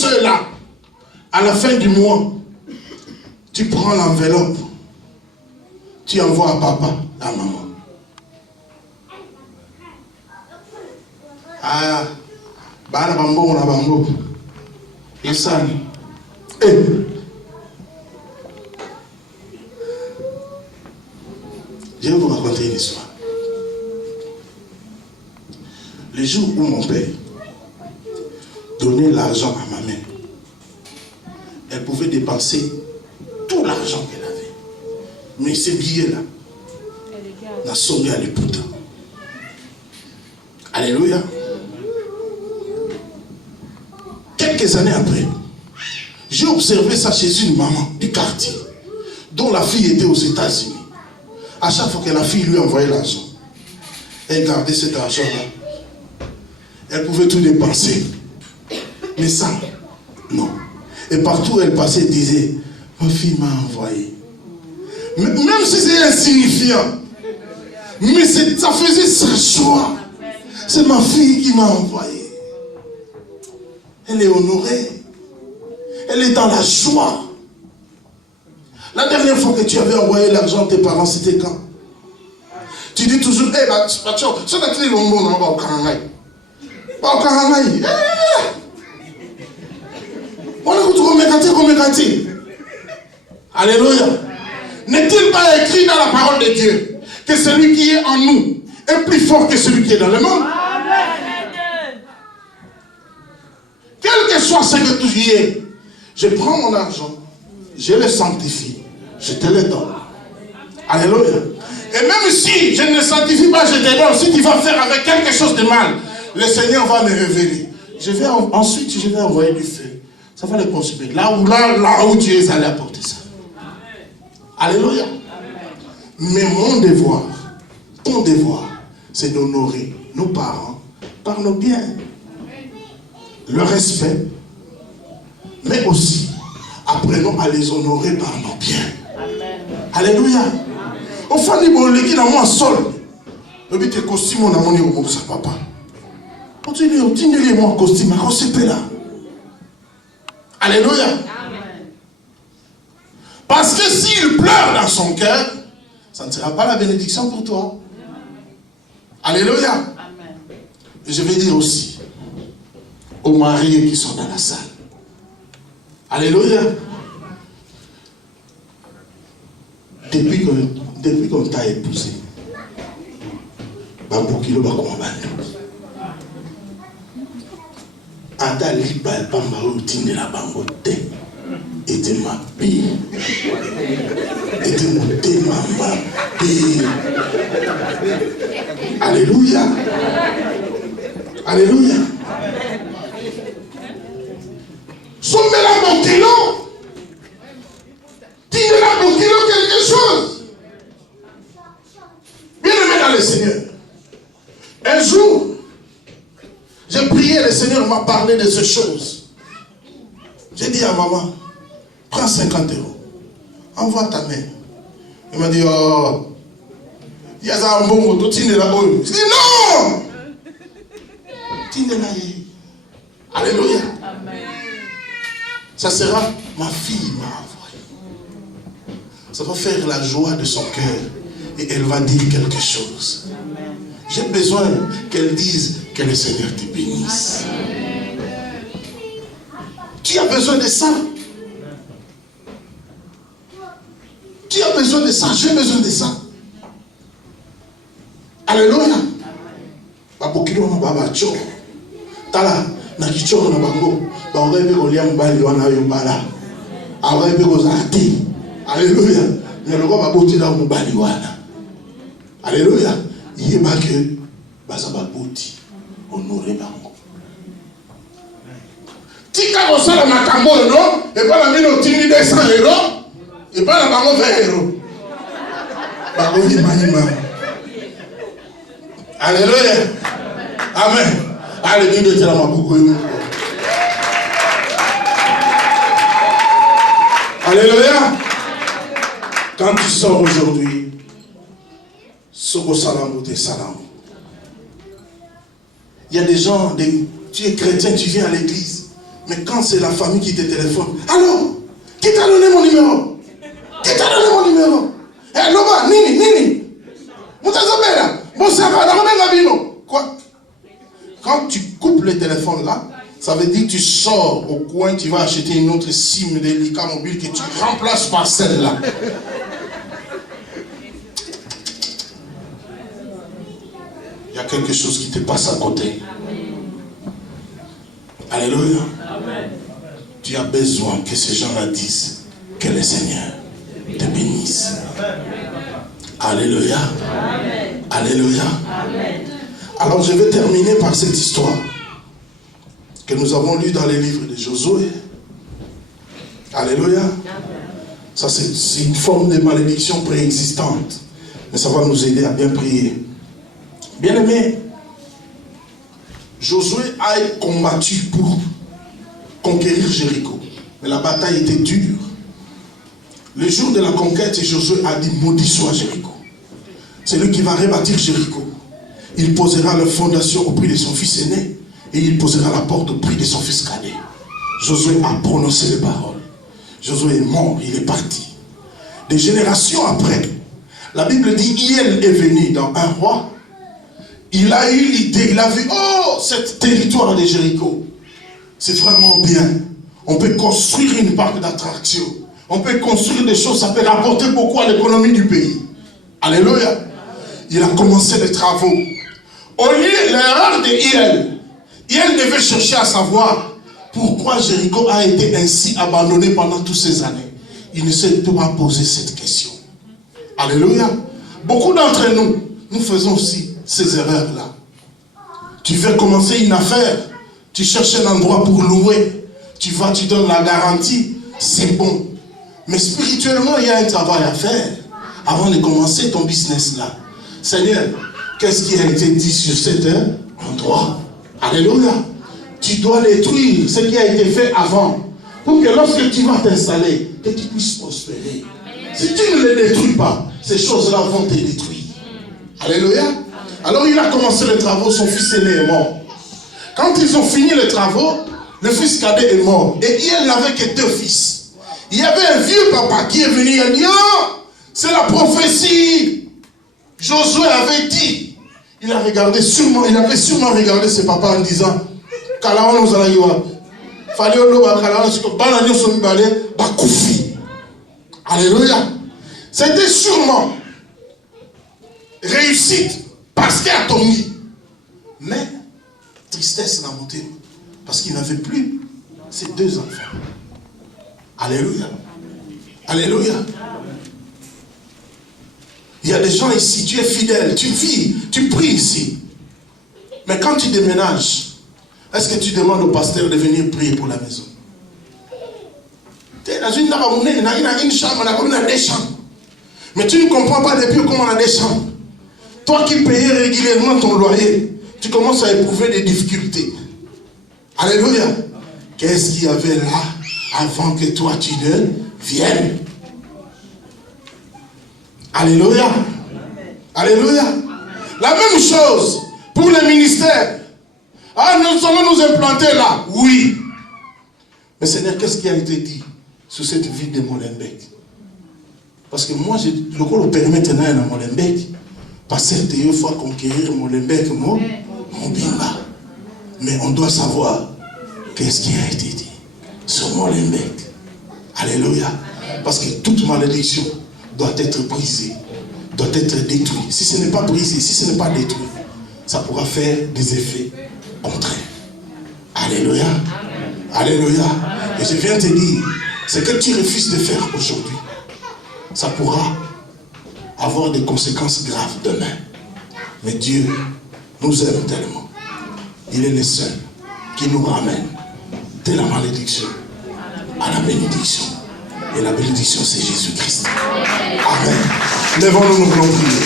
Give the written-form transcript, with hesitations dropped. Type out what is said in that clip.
cela, à la fin du mois, tu prends l'enveloppe, tu envoies à papa, à maman. Ah, bana bambo na bambo. Et ça, je vais vous raconter une histoire. Le jour où mon père donnait l'argent à ma mère, elle pouvait dépenser tout l'argent qu'elle avait. Mais ces billets-là, n'a sauvé à l'époute. Alléluia. Quelques années après, j'ai observé ça chez une maman du quartier, dont la fille était aux États-Unis. À chaque fois que la fille lui envoyait l'argent, elle gardait cet argent-là. Elle pouvait tout dépenser. Mais ça, non. Et partout où elle passait, elle disait, ma fille m'a envoyé. Même si c'est insignifiant, mais ça faisait sa joie. C'est ma fille qui m'a envoyé. Elle est honorée. Elle est dans la joie. La dernière fois que tu avais envoyé l'argent à tes parents, c'était quand? Tu dis toujours, hé, alléluia. N'est-il pas écrit dans la parole de Dieu que celui qui est en nous est plus fort que celui qui est dans le monde? Quel que soit ce que tu es, je prends mon argent, je le sanctifie, je te le donne. Alléluia. Et même si je ne le sanctifie pas, je te donne. Si tu vas faire avec quelque chose de mal, le Seigneur va me révéler. Ensuite, je vais envoyer du feu. Ça va le consumer. Là où tu es allé apporter ça. Alléluia. Mais mon devoir, ton devoir, c'est d'honorer nos parents par nos biens. Le respect, mais aussi apprenons à les honorer par nos biens. Amen. Alléluia. Au fond, il y a un seul. Il y a un costume, on a mon papa. Continuez-moi un costume, là. Alléluia. Amen. Parce que s'il pleure dans son cœur, ça ne sera pas la bénédiction pour toi. Alléluia. Amen. Et je vais dire aussi aux mariés qui sont dans la salle. Alléluia. Depuis qu'on t'a épousé, Babukilo Bakomabando. Ata liba pamba utine la bangote. Était ma vie. Était mon thème, ma vie. Alléluia. Alléluia. Soumets-la mon kilo. Dis-la mon kilo quelque chose. Bien aimé dans le Seigneur. Un jour, j'ai prié, le Seigneur m'a parlé de ces choses. J'ai dit à maman, prends 50 €. Envoie ta main. Il m'a dit, oh, il y a un bon mot, tu n'es là. Je dis, non. Tu n'es là. Alléluia. Amen. Ça sera, ma fille m'a envoyé. Ça va faire la joie de son cœur. Et elle va dire quelque chose. J'ai besoin qu'elle dise que le Seigneur te bénisse. Tu as besoin de ça. Tu as besoin de ça. J'ai besoin de ça. Alléluia. Babokilo na baba cho. Tala na kicho na bango. Ba orebe kolia mbali wana yo bala. Orebe kozati. Alléluia. Ne le ba boti la mbali wana. Alléluia. Yeba que bazaba boti honorer bango. Tika osala makambo no et pas la mino tini 200 € et pas la bango 20 €. Bango yimanyima. Alléluia. Amen. Allez, Dieu de la mabouko. Alléluia. Quand tu sors aujourd'hui, Soko salam ou des salam. Il y a des gens, tu es chrétien, tu viens à l'église, Mais quand c'est la famille qui te téléphone, alors, qui t'a donné mon numéro? Qui t'a donné mon numéro? Eh, Loba, Nini. Quoi? Quand tu coupes le téléphone là, ça veut dire que tu sors au coin, tu vas acheter une autre SIM délicat mobile que tu remplaces par celle-là. Il y a quelque chose qui te passe à côté. Alléluia. Tu as besoin que ces gens-là disent que le Seigneur te bénisse. Alléluia. Alléluia. Alors je vais terminer par cette histoire que nous avons lue dans les livres de Josué. Alléluia. Ça c'est une forme de malédiction préexistante. Mais ça va nous aider à bien prier. Bien-aimé, Josué a combattu pour conquérir Jéricho. Mais la bataille était dure. Le jour de la conquête, Josué a dit maudit soit Jéricho. C'est lui qui va rebâtir Jéricho. Il posera la fondation au prix de son fils aîné et il posera la porte au prix de son fils cadet. Josué a prononcé les paroles. Josué est mort, il est parti. Des générations après, la Bible dit Hiel est venu dans un roi. Il a eu l'idée, il a vu, oh, ce territoire de Jéricho, c'est vraiment bien. On peut construire une parc d'attraction. On peut construire des choses, ça peut rapporter beaucoup à l'économie du pays. Alléluia. Il a commencé les travaux. Au lieu, l'erreur de Hiel devait chercher à savoir pourquoi Jéricho a été ainsi abandonné pendant toutes ces années. Il ne s'est pas posé cette question. Alléluia. Beaucoup d'entre nous, nous faisons aussi ces erreurs-là. Tu veux commencer une affaire, tu cherches un endroit pour louer, tu vas, tu donnes la garantie, c'est bon. Mais spirituellement, il y a un travail à faire avant de commencer ton business là. Seigneur, qu'est-ce qui a été dit sur cet endroit? Alléluia. Tu dois détruire ce qui a été fait avant pour que lorsque tu vas t'installer, que tu puisses prospérer. Si tu ne les détruis pas, ces choses-là vont te détruire. Alléluia. Alors il a commencé les travaux, son fils aîné est mort. Quand ils ont fini les travaux, le fils cadet est mort. Et il n'avait que 2 fils. Il y avait un vieux papa qui est venu et a dit, oh, c'est la prophétie. Josué avait dit. Il avait sûrement regardé ses papas en disant, alléluia. C'était sûrement réussite parce qu'il a tombé. Mais tristesse l'a monté parce qu'il n'avait plus ses 2 enfants. Alléluia. Alléluia. Il y a des gens ici, tu es fidèle, tu vis, tu pries ici. Mais quand tu déménages, est-ce que tu demandes au pasteur de venir prier pour la maison? Tu es dans une chambre, on a 2 chambres. Mais tu ne comprends pas depuis comment on a 2 chambres. Toi qui payais régulièrement ton loyer, tu commences à éprouver des difficultés. Alléluia. Qu'est-ce qu'il y avait là avant que toi tu ne viennes? Alléluia. Alléluia. La même chose pour les ministères. Ah, nous allons nous implanter là. Oui. Mais Seigneur, qu'est-ce qui a été dit sur cette ville de Molenbeek? Parce que moi, le coup le permet de à Molenbeek. Passer une fois conquérir Molenbeek, mon bimba. Mais on doit savoir qu'est-ce qui a été dit sur Molenbeek. Alléluia. Parce que toute malédiction doit être brisée, doit être détruite. Si ce n'est pas brisé, si ce n'est pas détruit, ça pourra faire des effets contraires. Alléluia. Alléluia. Et je viens te dire, ce que tu refuses de faire aujourd'hui, ça pourra avoir des conséquences graves demain. Mais Dieu nous aime tellement. Il est le seul qui nous ramène de la malédiction à la bénédiction. Et la bénédiction, c'est Jésus-Christ. Amen. Lèvons-nous, nous voulons prier.